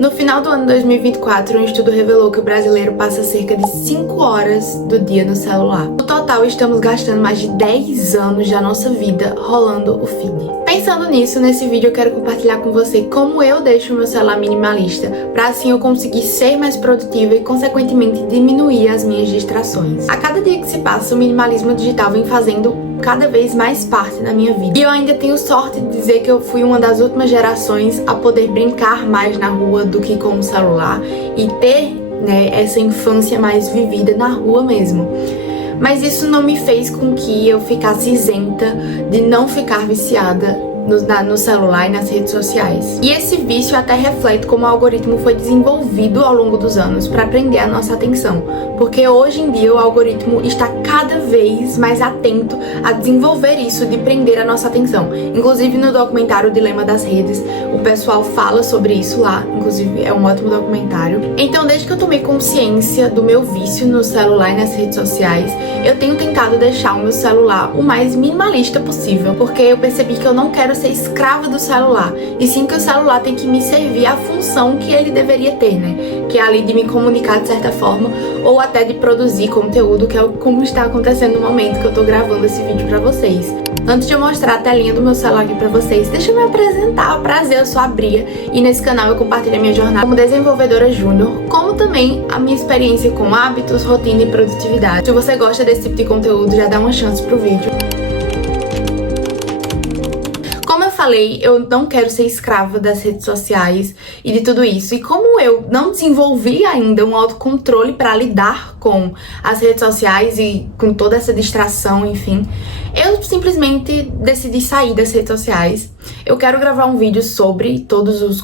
No final do ano 2024, um estudo revelou que o brasileiro passa cerca de 5 horas do dia no celular. No total, estamos gastando mais de 10 anos da nossa vida rolando o feed. Pensando nisso, nesse vídeo eu quero compartilhar com você como eu deixo o meu celular minimalista, para assim eu conseguir ser mais produtiva e, consequentemente, diminuir as minhas distrações. A cada dia que se passa, o minimalismo digital vem fazendo cada vez mais parte da minha vida. E eu ainda tenho sorte de dizer que eu fui uma das últimas gerações a poder brincar mais na rua do que com o celular e ter, essa infância mais vivida na rua mesmo. Mas isso não me fez com que eu ficasse isenta de não ficar viciada no celular e nas redes sociais. E esse vício até reflete como o algoritmo foi desenvolvido ao longo dos anos para prender a nossa atenção, porque hoje em dia o algoritmo está cada vez mais atento a desenvolver isso de prender a nossa atenção. Inclusive no documentário O Dilema das Redes, o pessoal fala sobre isso lá, inclusive é um ótimo documentário. Então, desde que eu tomei consciência do meu vício no celular e nas redes sociais, eu tenho tentado deixar o meu celular o mais minimalista possível, porque eu percebi que eu não quero ser escrava do celular, e sim que o celular tem que me servir a função que ele deveria ter, que é ali de me comunicar de certa forma, ou até de produzir conteúdo, que é como está acontecendo no momento que eu tô gravando esse vídeo pra vocês. Antes de eu mostrar a telinha do meu celular aqui pra vocês, deixa eu me apresentar. Prazer, eu sou a Bria, e nesse canal eu compartilho a minha jornada como desenvolvedora júnior, como também a minha experiência com hábitos, rotina e produtividade. Se você gosta desse tipo de conteúdo, já dá uma chance pro vídeo. Falei, eu não quero ser escrava das redes sociais e de tudo isso. E como eu não desenvolvi ainda um autocontrole para lidar com as redes sociais e com toda essa distração, enfim, eu simplesmente decidi sair das redes sociais. Eu quero gravar um vídeo sobre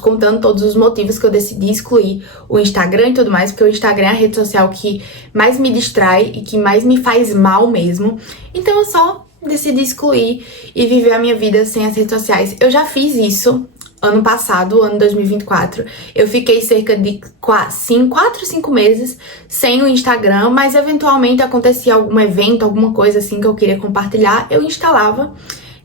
contando todos os motivos que eu decidi excluir o Instagram e tudo mais, porque o Instagram é a rede social que mais me distrai e que mais me faz mal mesmo. Então eu só decidi excluir e viver a minha vida sem as redes sociais. Eu já fiz isso ano passado, ano 2024. Eu fiquei cerca de 4, 5 meses sem o Instagram, mas eventualmente acontecia algum evento, alguma coisa assim que eu queria compartilhar, eu instalava.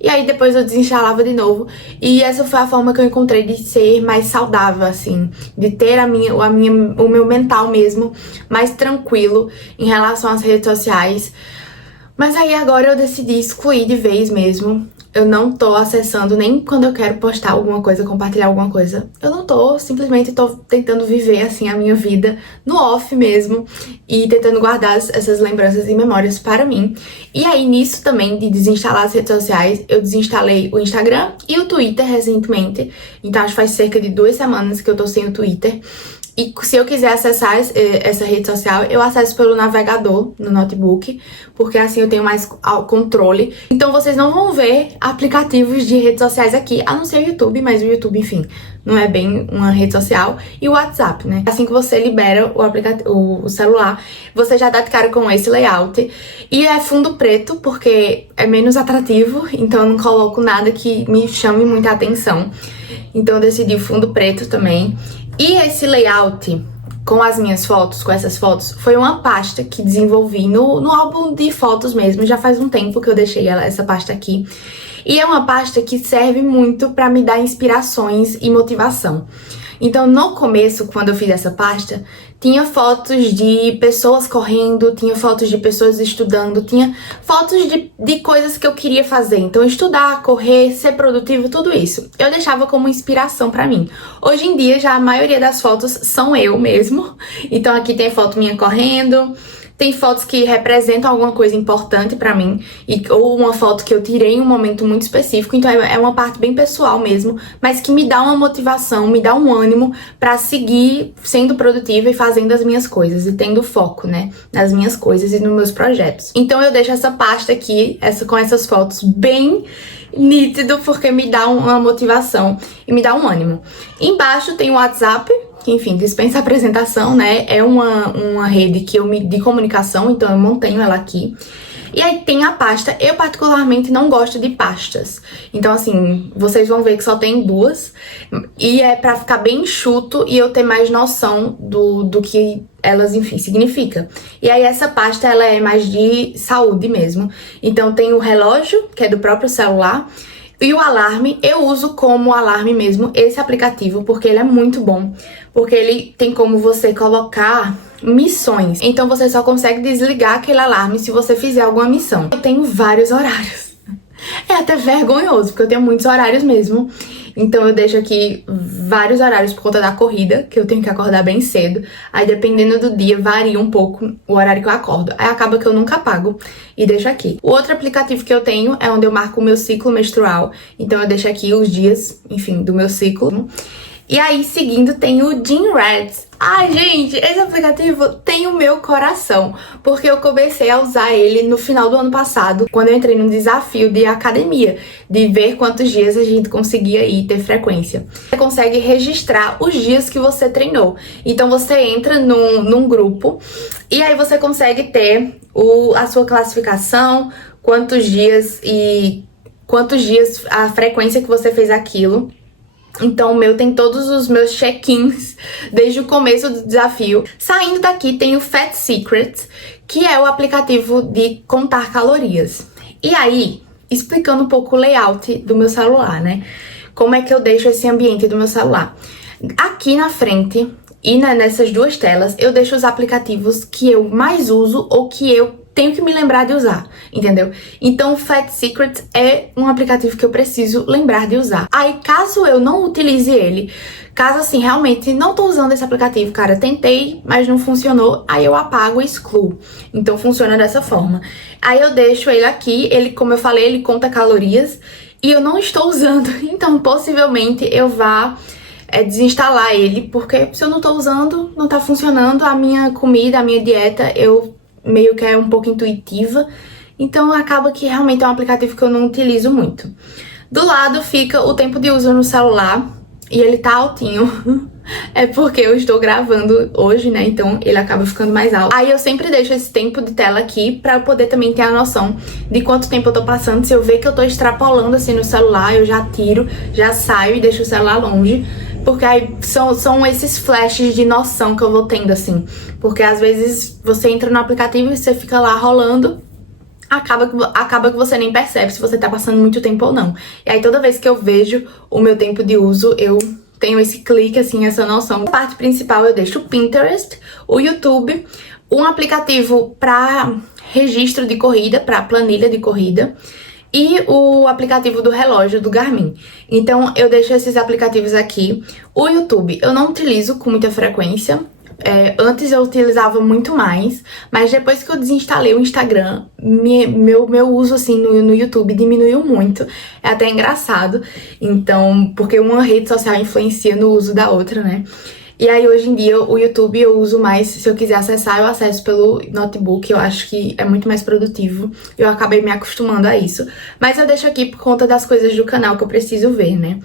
E aí depois eu desinstalava de novo. E essa foi a forma que eu encontrei de ser mais saudável, assim. De ter o meu mental mesmo mais tranquilo em relação às redes sociais. Mas aí agora eu decidi excluir de vez mesmo. Eu não tô acessando nem quando eu quero postar alguma coisa, compartilhar alguma coisa. Eu não tô, simplesmente tô tentando viver assim a minha vida no off mesmo e tentando guardar essas lembranças e memórias para mim. E aí nisso também de desinstalar as redes sociais, eu desinstalei o Instagram e o Twitter recentemente. Então acho que faz cerca de 2 semanas que eu tô sem o Twitter. E se eu quiser acessar essa rede social, eu acesso pelo navegador no notebook, porque assim eu tenho mais controle. Então vocês não vão ver aplicativos de redes sociais aqui, a não ser o YouTube, mas o YouTube, enfim, não é bem uma rede social. E o WhatsApp, Assim que você libera o celular, você já dá de cara com esse layout. E é fundo preto, porque é menos atrativo, então eu não coloco nada que me chame muita atenção. Então eu decidi fundo preto também. E esse layout com as minhas fotos, com essas fotos, foi uma pasta que desenvolvi no álbum de fotos mesmo. Já faz um tempo que eu deixei essa pasta aqui. E é uma pasta que serve muito para me dar inspirações e motivação. Então, no começo, quando eu fiz essa pasta, tinha fotos de pessoas correndo, tinha fotos de pessoas estudando, tinha fotos de coisas que eu queria fazer. Então, estudar, correr, ser produtivo, tudo isso. Eu deixava como inspiração pra mim. Hoje em dia, já a maioria das fotos são eu mesmo. Então, aqui tem foto minha correndo. Tem fotos que representam alguma coisa importante pra mim, ou uma foto que eu tirei em um momento muito específico, então é uma parte bem pessoal mesmo, mas que me dá uma motivação, me dá um ânimo pra seguir sendo produtiva e fazendo as minhas coisas, e tendo foco, nas minhas coisas e nos meus projetos. Então eu deixo essa pasta aqui, com essas fotos bem nítido, porque me dá uma motivação e me dá um ânimo. Embaixo tem o WhatsApp, que, enfim, dispensa apresentação, É uma rede de comunicação, então eu mantenho ela aqui. E aí tem a pasta. Eu particularmente não gosto de pastas. Então, assim, vocês vão ver que só tem 2. E é pra ficar bem enxuto e eu ter mais noção do que elas, enfim, significa. E aí essa pasta, ela é mais de saúde mesmo. Então tem o relógio, que é do próprio celular. E o alarme, eu uso como alarme mesmo esse aplicativo, porque ele é muito bom. Porque ele tem como você colocar missões. Então você só consegue desligar aquele alarme se você fizer alguma missão. Eu tenho vários horários. É até vergonhoso, porque eu tenho muitos horários mesmo. Então eu deixo aqui vários horários por conta da corrida, que eu tenho que acordar bem cedo. Aí dependendo do dia, varia um pouco o horário que eu acordo. Aí acaba que eu nunca apago e deixo aqui. O outro aplicativo que eu tenho é onde eu marco o meu ciclo menstrual. Então eu deixo aqui os dias, enfim, do meu ciclo. E aí, seguindo, tem o Gym Rats. Ai, gente, esse aplicativo tem o meu coração, porque eu comecei a usar ele no final do ano passado, quando eu entrei num desafio de academia, de ver quantos dias a gente conseguia ir ter frequência. Você consegue registrar os dias que você treinou. Então você entra num grupo e aí você consegue ter a sua classificação, quantos dias a frequência que você fez aquilo. Então o meu tem todos os meus check-ins desde o começo do desafio. Saindo daqui tem o Fat Secrets, que é o aplicativo de contar calorias. E aí, explicando um pouco o layout do meu celular, né? Como é que eu deixo esse ambiente do meu celular. Aqui na frente e nessas duas telas, eu deixo os aplicativos que eu mais uso ou que eu tenho que me lembrar de usar, entendeu? Então o Fat Secrets é um aplicativo que eu preciso lembrar de usar. Aí caso eu não utilize ele, caso assim, realmente não tô usando esse aplicativo, cara, tentei, mas não funcionou, aí eu apago e excluo. Então funciona dessa forma. Aí eu deixo ele aqui, ele, como eu falei, ele conta calorias e eu não estou usando, então possivelmente eu vá desinstalar ele, porque se eu não tô usando, não tá funcionando, a minha comida, a minha dieta, eu meio que é um pouco intuitiva, então acaba que realmente é um aplicativo que eu não utilizo muito. Do lado fica o tempo de uso no celular e ele tá altinho, é porque eu estou gravando hoje, né, então ele acaba ficando mais alto. Aí eu sempre deixo esse tempo de tela aqui pra eu poder também ter a noção de quanto tempo eu tô passando. Se eu ver que eu tô extrapolando assim no celular, eu já tiro, já saio e deixo o celular longe. Porque aí são esses flashes de noção que eu vou tendo, assim. Porque às vezes você entra no aplicativo e você fica lá rolando, acaba que você nem percebe se você tá passando muito tempo ou não. E aí toda vez que eu vejo o meu tempo de uso, eu tenho esse clique, assim, essa noção. Na parte principal eu deixo o Pinterest, o YouTube, um aplicativo para registro de corrida, para planilha de corrida, e o aplicativo do relógio do Garmin. Então eu deixo esses aplicativos aqui. O YouTube eu não utilizo com muita frequência. Antes eu utilizava muito mais, mas depois que eu desinstalei o Instagram, meu uso assim no YouTube diminuiu muito. É até engraçado. Então, porque uma rede social influencia no uso da outra, né? E aí, hoje em dia, o YouTube eu uso mais, se eu quiser acessar, eu acesso pelo notebook, eu acho que é muito mais produtivo. Eu acabei me acostumando a isso. Mas eu deixo aqui por conta das coisas do canal que eu preciso ver, né?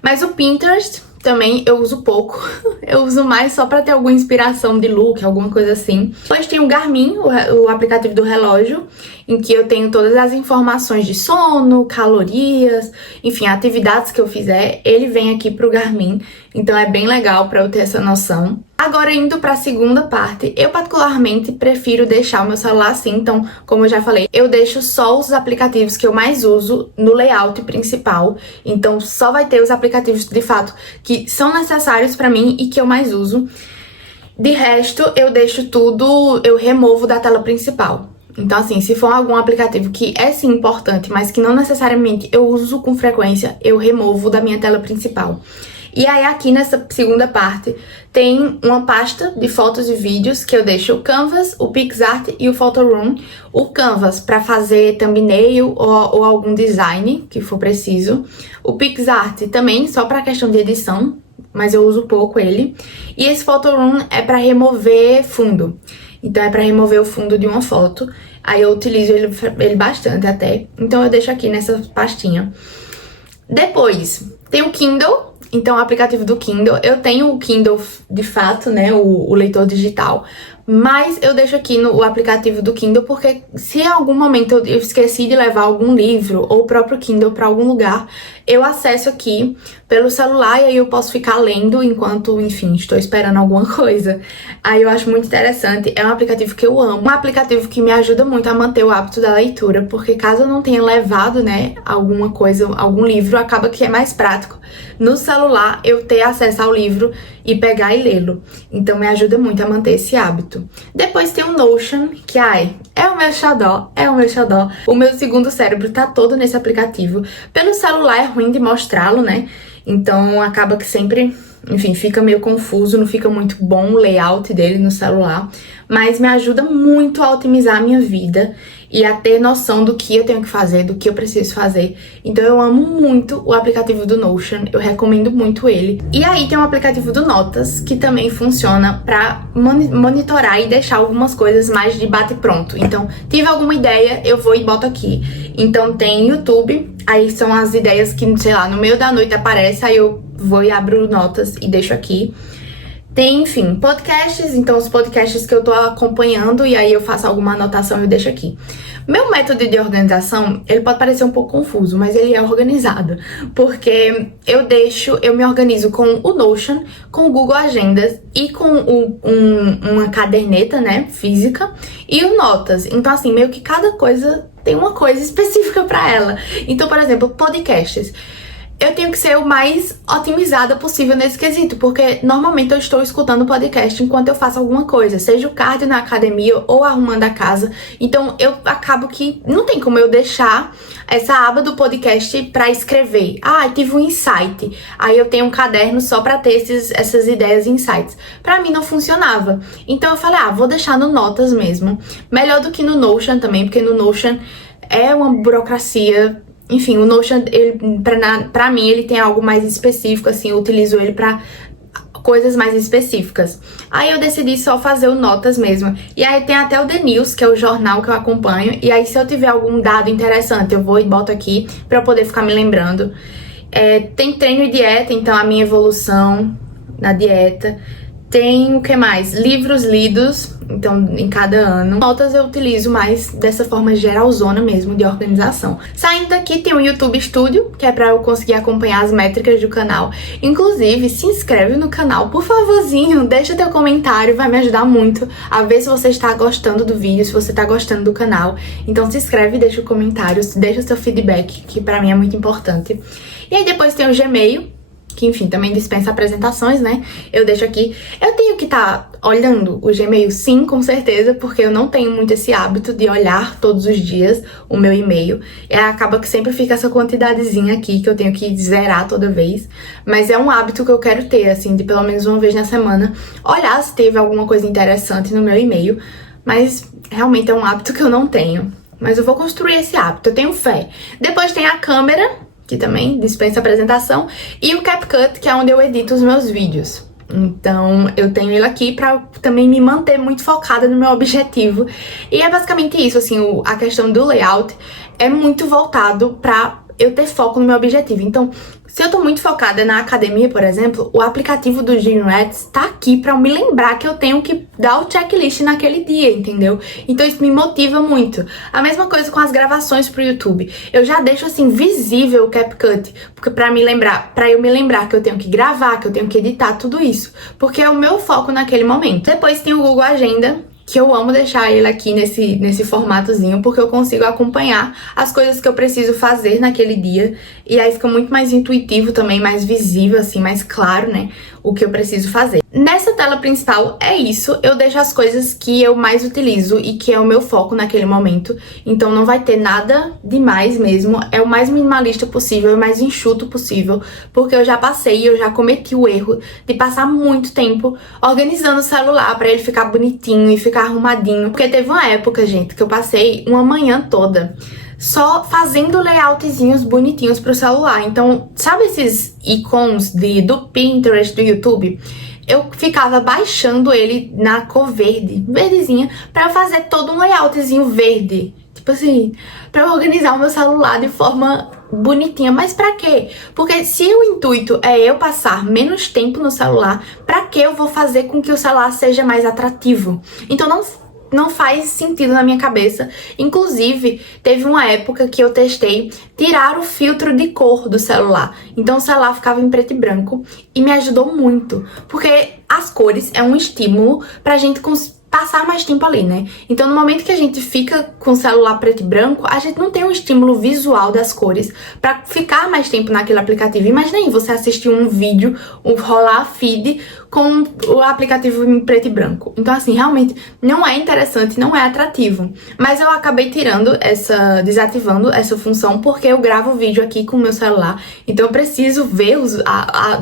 Mas o Pinterest também eu uso pouco. Eu uso mais só pra ter alguma inspiração de look, alguma coisa assim. Depois tem o Garmin, o aplicativo do relógio, em que eu tenho todas as informações de sono, calorias, enfim, atividades que eu fizer, ele vem aqui pro Garmin. Então é bem legal pra eu ter essa noção. Agora, indo pra segunda parte, eu particularmente prefiro deixar o meu celular assim. Então, como eu já falei, eu deixo só os aplicativos que eu mais uso no layout principal. Então, só vai ter os aplicativos, de fato, que são necessários pra mim e que eu mais uso. De resto, eu deixo tudo, eu removo da tela principal. Então, assim, se for algum aplicativo que é sim importante, mas que não necessariamente eu uso com frequência, eu removo da minha tela principal. E aí aqui nessa segunda parte tem uma pasta de fotos e vídeos que eu deixo o Canvas, o PixArt e o Photoroom. O Canvas para fazer thumbnail ou algum design que for preciso. O PixArt também só para questão de edição, mas eu uso pouco ele. E esse Photoroom é para remover fundo. Então é para remover o fundo de uma foto. Aí eu utilizo ele bastante até. Então eu deixo aqui nessa pastinha. Depois tem o Kindle. Então, o aplicativo do Kindle, eu tenho o Kindle de fato, né, o leitor digital, mas eu deixo aqui o aplicativo do Kindle porque se em algum momento eu esqueci de levar algum livro ou o próprio Kindle para algum lugar, eu acesso aqui pelo celular e aí eu posso ficar lendo enquanto, enfim, estou esperando alguma coisa. Aí eu acho muito interessante, é um aplicativo que eu amo, um aplicativo que me ajuda muito a manter o hábito da leitura, porque caso eu não tenha levado, né, alguma coisa, algum livro, acaba que é mais prático no celular eu ter acesso ao livro e pegar e lê-lo. Então me ajuda muito a manter esse hábito. Depois tem o Notion, que é o meu xodó, é o meu xodó. O meu segundo cérebro tá todo nesse aplicativo. Pelo celular é ruim de mostrá-lo, né? Então acaba que sempre, enfim, fica meio confuso, não fica muito bom o layout dele no celular. Mas me ajuda muito a otimizar a minha vida e a ter noção do que eu tenho que fazer, do que eu preciso fazer. Então eu amo muito o aplicativo do Notion, eu recomendo muito ele. E aí tem o aplicativo do Notas, que também funciona para monitorar e deixar algumas coisas mais de bate-pronto. Então, tive alguma ideia, eu vou e boto aqui. Então tem YouTube, aí são as ideias que, sei lá, no meio da noite aparece, aí eu vou e abro Notas e deixo aqui. Tem, enfim, podcasts, então os podcasts que eu tô acompanhando e aí eu faço alguma anotação e eu deixo aqui. Meu método de organização, ele pode parecer um pouco confuso, mas ele é organizado, porque eu me organizo com o Notion, com o Google Agendas e com uma caderneta, né, física, e o Notas. Então, assim, meio que cada coisa tem uma coisa específica pra ela. Então, por exemplo, podcasts. Eu tenho que ser o mais otimizada possível nesse quesito, porque normalmente eu estou escutando podcast enquanto eu faço alguma coisa, seja o cardio na academia ou arrumando a casa. Então eu acabo que não tem como eu deixar essa aba do podcast pra escrever. Tive um insight. Aí eu tenho um caderno só pra ter essas ideias e insights. Pra mim não funcionava. Então eu falei, vou deixar no Notas mesmo. Melhor do que no Notion também, porque no Notion é uma burocracia. Enfim, o Notion, pra mim, ele tem algo mais específico, assim, eu utilizo ele pra coisas mais específicas. Aí eu decidi só fazer o Notas mesmo. E aí tem até o The News, que é o jornal que eu acompanho. E aí se eu tiver algum dado interessante, eu vou e boto aqui pra eu poder ficar me lembrando. Tem treino e dieta, então a minha evolução na dieta. Tem o que mais? Livros lidos, então em cada ano. Notas eu utilizo mais dessa forma geralzona mesmo, de organização. Saindo daqui tem o YouTube Studio, que é pra eu conseguir acompanhar as métricas do canal. Inclusive, se inscreve no canal, por favorzinho, deixa teu comentário, vai me ajudar muito a ver se você está gostando do vídeo, se você está gostando do canal. Então se inscreve e deixa o comentário, deixa o seu feedback, que pra mim é muito importante. E aí depois tem o Gmail, que enfim, também dispensa apresentações, né? Eu deixo aqui. Eu tenho que estar olhando o Gmail, sim, com certeza, porque eu não tenho muito esse hábito de olhar todos os dias o meu e-mail. Acaba que sempre fica essa quantidadezinha aqui que eu tenho que zerar toda vez. Mas é um hábito que eu quero ter, assim, de pelo menos uma vez na semana olhar se teve alguma coisa interessante no meu e-mail. Mas realmente é um hábito que eu não tenho. Mas eu vou construir esse hábito, eu tenho fé. Depois tem a câmera, que também dispensa apresentação, e o CapCut, que é onde eu edito os meus vídeos. Então eu tenho ele aqui pra também me manter muito focada no meu objetivo. E é basicamente isso, assim, a questão do layout é muito voltado pra eu ter foco no meu objetivo. Então, se eu tô muito focada na academia, por exemplo, o aplicativo do Gym Rats tá aqui pra me lembrar que eu tenho que dar o checklist naquele dia, entendeu? Então isso me motiva muito. A mesma coisa com as gravações pro YouTube. Eu já deixo assim visível o CapCut, porque pra eu me lembrar que eu tenho que gravar, que eu tenho que editar tudo isso, porque é o meu foco naquele momento. Depois tem o Google Agenda, que eu amo deixar ele aqui nesse formatozinho, porque eu consigo acompanhar as coisas que eu preciso fazer naquele dia, e aí fica muito mais intuitivo também, mais visível, assim, mais claro, né, o que eu preciso fazer. Nessa tela principal é isso, eu deixo as coisas que eu mais utilizo e que é o meu foco naquele momento, então não vai ter nada demais mesmo, é o mais minimalista possível, o mais enxuto possível, porque eu já cometi o erro de passar muito tempo organizando o celular pra ele ficar bonitinho e ficar arrumadinho, porque teve uma época, gente, que eu passei uma manhã toda só fazendo layoutzinhos bonitinhos pro celular. Então, sabe esses ícones do Pinterest, do YouTube? Eu ficava baixando ele na cor verde, verdezinha, pra eu fazer todo um layoutzinho verde. Tipo assim, pra eu organizar o meu celular de forma bonitinha. Mas pra quê? Porque se o intuito é eu passar menos tempo no celular, pra que eu vou fazer com que o celular seja mais atrativo? Então não faz sentido na minha cabeça. Inclusive, teve uma época que eu testei tirar o filtro de cor do celular. Então o celular ficava em preto e branco e me ajudou muito, porque as cores é um estímulo pra gente passar mais tempo ali, né? Então, no momento que a gente fica com o celular preto e branco, a gente não tem um estímulo visual das cores pra ficar mais tempo naquele aplicativo. Imagina aí você assistir um vídeo, rolar a feed com o aplicativo em preto e branco. Então, assim, realmente não é interessante, não é atrativo. Mas eu acabei desativando essa função, porque eu gravo vídeo aqui com o meu celular. Então, eu preciso ver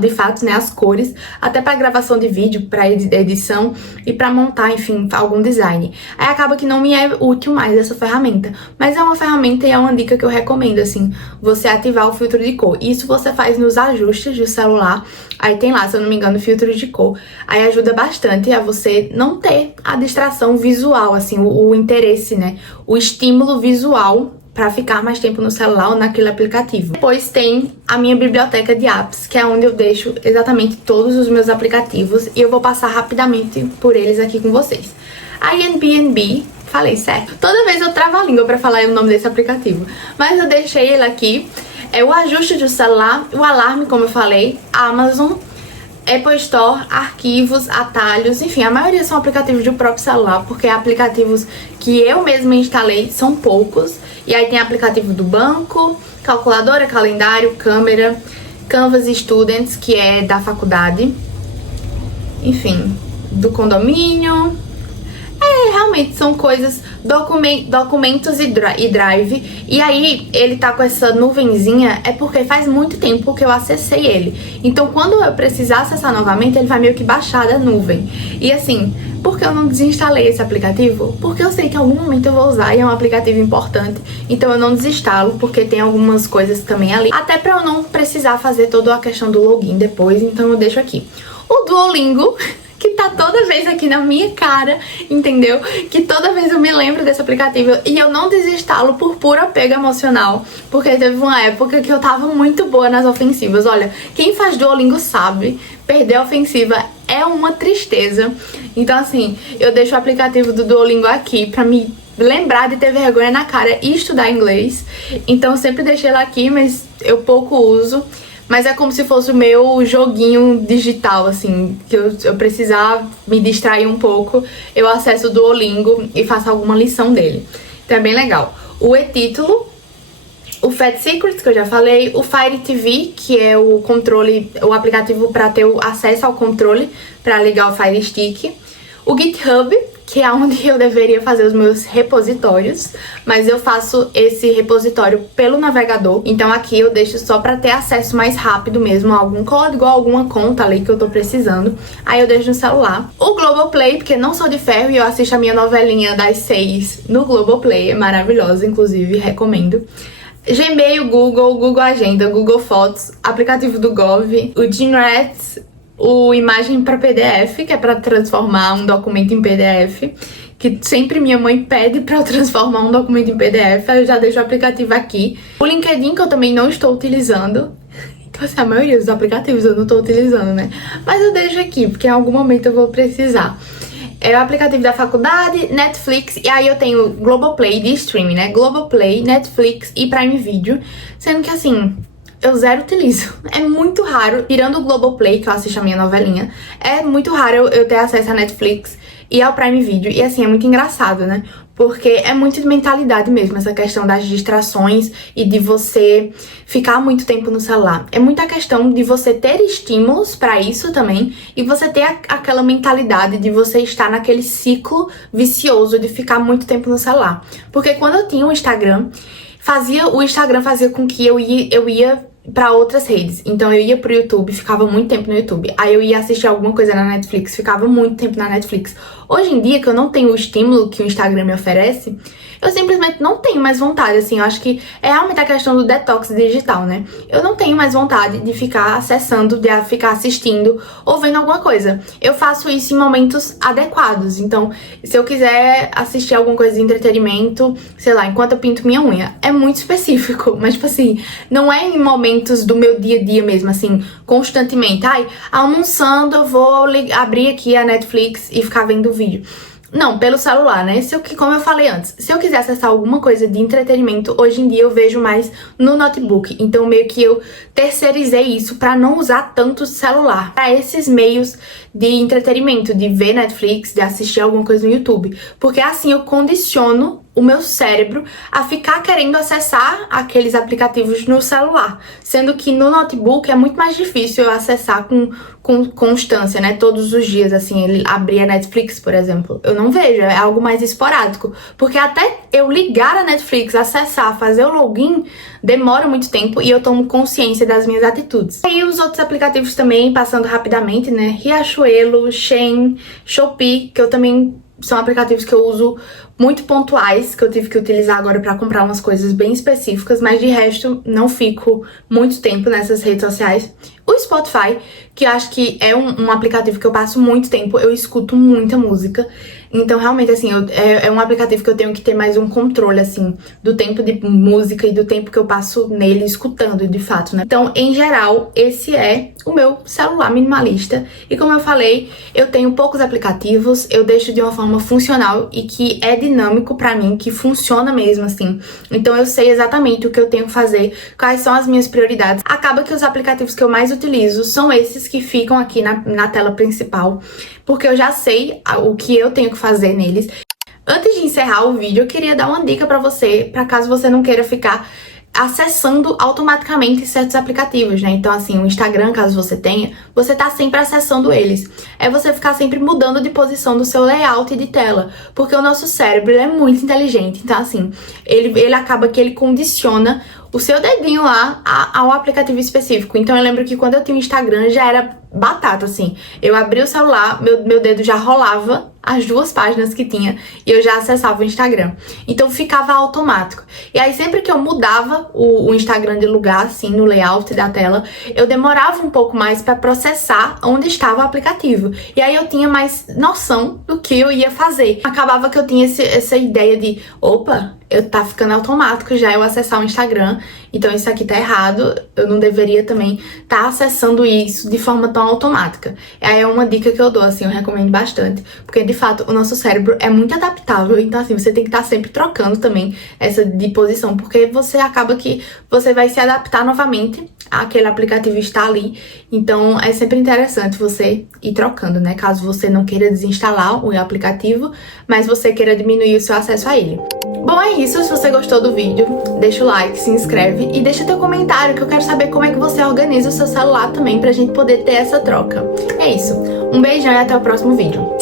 de fato, né, as cores, até pra gravação de vídeo, pra edição e pra montar, enfim, algum design. Aí acaba que não me é útil mais essa ferramenta. Mas é uma ferramenta e é uma dica que eu recomendo, assim, você ativar o filtro de cor. Isso você faz nos ajustes do celular. Aí tem lá, se eu não me engano, filtro de cor. Aí ajuda bastante a você não ter a distração visual, assim, o interesse, né? O estímulo visual pra ficar mais tempo no celular ou naquele aplicativo. Depois tem a minha biblioteca de apps, que é onde eu deixo exatamente todos os meus aplicativos, e eu vou passar rapidamente por eles aqui com vocês. A Airbnb, falei certo? Toda vez eu travo a língua pra falar o nome desse aplicativo, mas eu deixei ele aqui. É o ajuste do celular, o alarme, como eu falei, Amazon, Apple Store, arquivos, atalhos, enfim, a maioria são aplicativos do próprio celular, porque aplicativos que eu mesma instalei são poucos. E aí tem aplicativo do banco, calculadora, calendário, câmera, Canvas Students, que é da faculdade, enfim, do condomínio. Realmente são coisas, documentos e drive. E aí ele tá com essa nuvenzinha, é porque faz muito tempo que eu acessei ele. Então quando eu precisar acessar novamente, ele vai meio que baixar da nuvem. E assim, por que eu não desinstalei esse aplicativo? Porque eu sei que em algum momento eu vou usar e é um aplicativo importante. Então eu não desinstalo, porque tem algumas coisas também ali, até pra eu não precisar fazer toda a questão do login depois. Então eu deixo aqui. O Duolingo, que tá toda vez aqui na minha cara, entendeu? Que toda vez eu me lembro desse aplicativo e eu não desinstalo por puro apego emocional, porque teve uma época que eu tava muito boa nas ofensivas. Olha, quem faz Duolingo sabe, perder a ofensiva é uma tristeza. Então assim, eu deixo o aplicativo do Duolingo aqui pra me lembrar de ter vergonha na cara e estudar inglês. Então eu sempre deixei ele aqui, mas eu pouco uso. Mas é como se fosse o meu joguinho digital, assim, que eu precisar me distrair um pouco, eu acesso o Duolingo e faço alguma lição dele. Então é bem legal. O e-título, o Fat Secrets, que eu já falei, o Fire TV, que é o controle, o aplicativo para ter o acesso ao controle, para ligar o Fire Stick, o GitHub, que é onde eu deveria fazer os meus repositórios, mas eu faço esse repositório pelo navegador, então aqui eu deixo só pra ter acesso mais rápido mesmo a algum código, a alguma conta ali que eu tô precisando, aí eu deixo no celular. O Globoplay, porque não sou de ferro e eu assisto a minha novelinha das 6 no Globoplay, é maravilhosa, inclusive, recomendo. Gmail, Google Agenda, Google Fotos, aplicativo do Gov, o Gymrats, o Imagem para PDF, que é para transformar um documento em PDF, que sempre minha mãe pede para eu transformar um documento em PDF, aí eu já deixo o aplicativo aqui. O LinkedIn, que eu também não estou utilizando. Então, assim, a maioria dos aplicativos eu não estou utilizando, né? Mas eu deixo aqui, porque em algum momento eu vou precisar. É o aplicativo da faculdade, Netflix, e aí eu tenho Globoplay de streaming, né? Globoplay, Netflix e Prime Video, sendo que assim, eu zero utilizo. É muito raro, tirando o Globoplay, que eu assisto a minha novelinha, é muito raro eu ter acesso a Netflix e ao Prime Video. E assim, é muito engraçado, né? Porque é muito de mentalidade mesmo, essa questão das distrações e de você ficar muito tempo no celular. É muita questão de você ter estímulos pra isso também e você ter aquela mentalidade de você estar naquele ciclo vicioso de ficar muito tempo no celular. Porque quando eu tinha o Instagram fazia com que eu ia pra outras redes. Então eu ia pro YouTube, ficava muito tempo no YouTube. Aí eu ia assistir alguma coisa na Netflix, ficava muito tempo na Netflix. Hoje em dia, que eu não tenho o estímulo que o Instagram me oferece, eu simplesmente não tenho mais vontade, assim. Eu acho que é realmente a questão do detox digital, né? Eu não tenho mais vontade de ficar acessando, de ficar assistindo ou vendo alguma coisa. Eu faço isso em momentos adequados. Então, se eu quiser assistir alguma coisa de entretenimento, sei lá, enquanto eu pinto minha unha, é muito específico. Mas, tipo assim, não é em momentos do meu dia a dia mesmo, assim, constantemente. Ai, almoçando, eu vou abrir aqui a Netflix e ficar vendo o vídeo. Não, pelo celular, né? Como eu falei antes, se eu quiser acessar alguma coisa de entretenimento, hoje em dia eu vejo mais no notebook. Então, meio que eu terceirizei isso pra não usar tanto o celular. Pra esses meios de entretenimento, de ver Netflix, de assistir alguma coisa no YouTube. Porque assim eu condiciono o meu cérebro a ficar querendo acessar aqueles aplicativos no celular. Sendo que no notebook é muito mais difícil eu acessar com constância, né? Todos os dias, assim, ele abrir a Netflix, por exemplo. Eu não vejo, é algo mais esporádico. Porque até eu ligar a Netflix, acessar, fazer o login, demora muito tempo e eu tomo consciência das minhas atitudes. E os outros aplicativos também, passando rapidamente, né? Riachuelo, Shein, Shopee, que eu também... são aplicativos que eu uso muito pontuais, que eu tive que utilizar agora pra comprar umas coisas bem específicas, mas de resto não fico muito tempo nessas redes sociais. O Spotify, que eu acho que é um aplicativo que eu passo muito tempo, eu escuto muita música. Então, realmente, assim, é um aplicativo que eu tenho que ter mais um controle, assim, do tempo de música e do tempo que eu passo nele escutando, de fato, né? Então, em geral, esse é o meu celular minimalista. E como eu falei, eu tenho poucos aplicativos, eu deixo de uma forma funcional e que é dinâmico pra mim, que funciona mesmo, assim. Então, eu sei exatamente o que eu tenho que fazer, quais são as minhas prioridades. Acaba que os aplicativos que eu mais utilizo são esses que ficam aqui na tela principal, porque eu já sei o que eu tenho que fazer neles. Antes de encerrar o vídeo, eu queria dar uma dica pra você, pra caso você não queira ficar acessando automaticamente certos aplicativos, né? Então, assim, o Instagram, caso você tenha, você tá sempre acessando eles. É você ficar sempre mudando de posição do seu layout de tela, porque o nosso cérebro é muito inteligente. Então, assim, ele acaba que ele condiciona o seu dedinho lá ao aplicativo específico. Então, eu lembro que quando eu tinha o Instagram, já era batata, assim. Eu abri o celular, meu dedo já rolava as 2 páginas que tinha e eu já acessava o Instagram. Então ficava automático. E aí sempre que eu mudava o Instagram de lugar, assim, no layout da tela, eu demorava um pouco mais para processar onde estava o aplicativo. E aí eu tinha mais noção do que eu ia fazer. Acabava que eu tinha essa ideia de, opa, tá ficando automático já eu acessar o Instagram, então isso aqui tá errado, eu não deveria também tá acessando isso de forma tão automática. E aí é uma dica que eu dou, assim, eu recomendo bastante, porque de fato o nosso cérebro é muito adaptável, então assim, você tem que estar sempre trocando também essa de posição, porque você acaba que você vai se adaptar novamente àquele aplicativo está ali, então é sempre interessante você ir trocando, né, caso você não queira desinstalar o aplicativo, mas você queira diminuir o seu acesso a ele. Bom, é isso. Se você gostou do vídeo, deixa o like, se inscreve e deixa teu comentário, que eu quero saber como é que você organiza o seu celular também, pra gente poder ter essa troca. É isso. Um beijão e até o próximo vídeo.